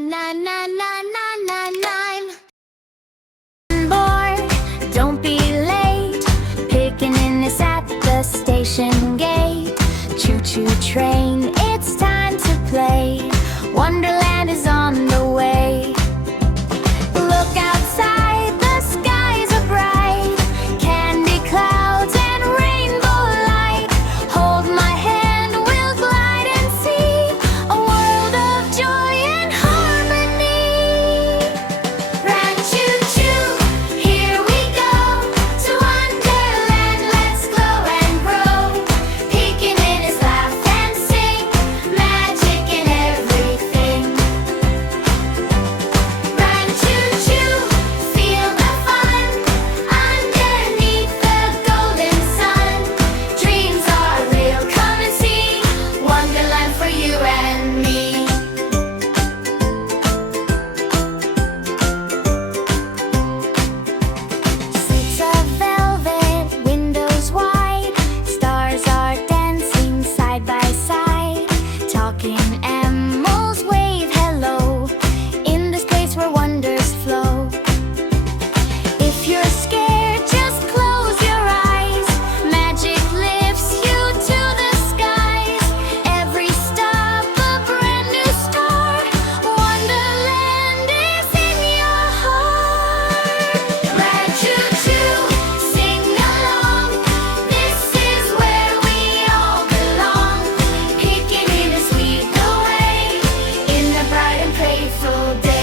9. Board, don't be late. Pikininis at the station gate. Choo-choo train, it's time to play. Wonderland is on the way. Look outside, the skies are bright. Candy clouds and rainbow light. Hold my hand, we'll glide and see a world of joy and harmony. Run, choo-choo, here we go to Wonderland. Let's glow and grow. Pikininis laugh and sing, magic in everything. Run, choo-choo, feel the fun underneath the golden sun. Dreams are real, come and see Wonderland for you and me. Seats of velvet, windows wide. Stars are dancing side by side. Talking animals wave hello in this place where wonders flow. If you're scared, just close your eyes. Magic lifts you to the skies. Every stop a brand new star. Wonderland is in your heart. Ride, choo-choo, sing along. This is where we all belong. Pikininis lead the way in a bright and playful day.